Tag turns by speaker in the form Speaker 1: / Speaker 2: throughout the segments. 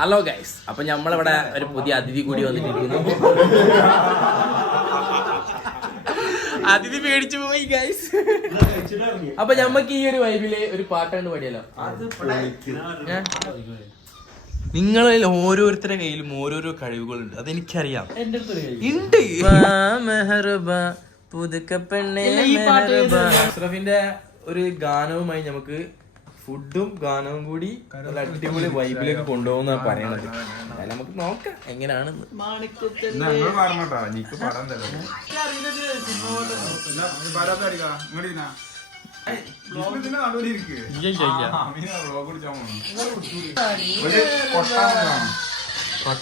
Speaker 1: Hello guys അപ്പൊ നമ്മളിവിടെ ഒരു പുതിയ അതിഥി കൂടി വന്നിട്ടിരിക്കുന്നു. അതിഥി പേടിച്ചു പോയി ഗൈസ് അപ്പൊ ഞമ്മക്ക് ഈ ഒരു വൈബിൽ ഒരു പാട്ടാണ് പാടിയല്ലോ നിങ്ങളിൽ ഓരോരുത്തരുടെ കയ്യിലും ഓരോരോ കഴിവുകളുണ്ട്. അതെനിക്കറിയാം. ഉണ്ട് പുതുക്കപ്പെണ്ണെ അഷ്റഫിന്റെ ഒരു ഗാനവുമായി നമുക്ക് ഫുഡും ഗാനവും കൂടി നല്ല അടിപൊളി വൈബിലേക്ക് കൊണ്ടുപോകുന്ന പറയണത് അതായത് നമുക്ക് നോക്കാം എങ്ങനെയാണെന്ന്.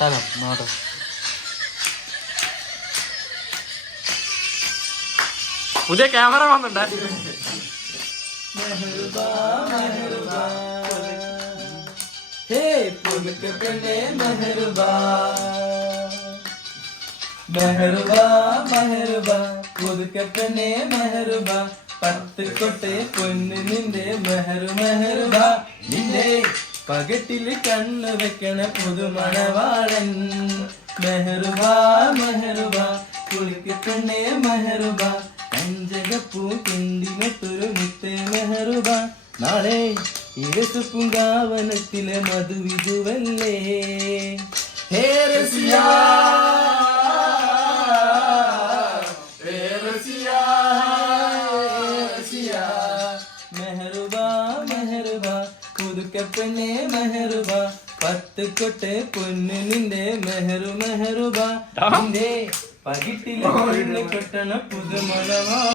Speaker 2: തരാം.
Speaker 1: പുതിയ ക്യാമറ വന്നിട്ടുണ്ട്.
Speaker 3: പുതുക്കപ്പെണ്ണേ മെഹറുബാ. മെഹറുബാ മെഹറുബാ. പുതുക്കപ്പെണ്ണേ മെഹറുബാ. പത്ത് കൊട്ടെ പൊന്ന് നിന്റെ മെഹറു മെഹറുബാ. നിന്റെ പകട്ടിൽ കണ്ണു വെക്കണ പുതുമണവാളൻ. മെഹറുബാ മെഹറുബാ. പുതുക്കപ്പെണ്ണേ മെഹറുബാ. കഞ്ചകപ്പൂ കെണ്ടിനൊട്ടൊരു മുത്തേ മെഹറുബാ. നാളെ ഇരസുപ്പുങ്കാവനത്തിലെ മധുവിധുവല്ലേ ഹേ റസിയാ പുതുക്കപ്പെണ്ണേ മെഹറുബാ. പത്ത് കൊട്ടെ പൊന്നു നിന്റെ മെഹറു മെഹറുബ. നിന്റെ പകിട്ടിലെ കൊട്ടണ പുതുമണവാ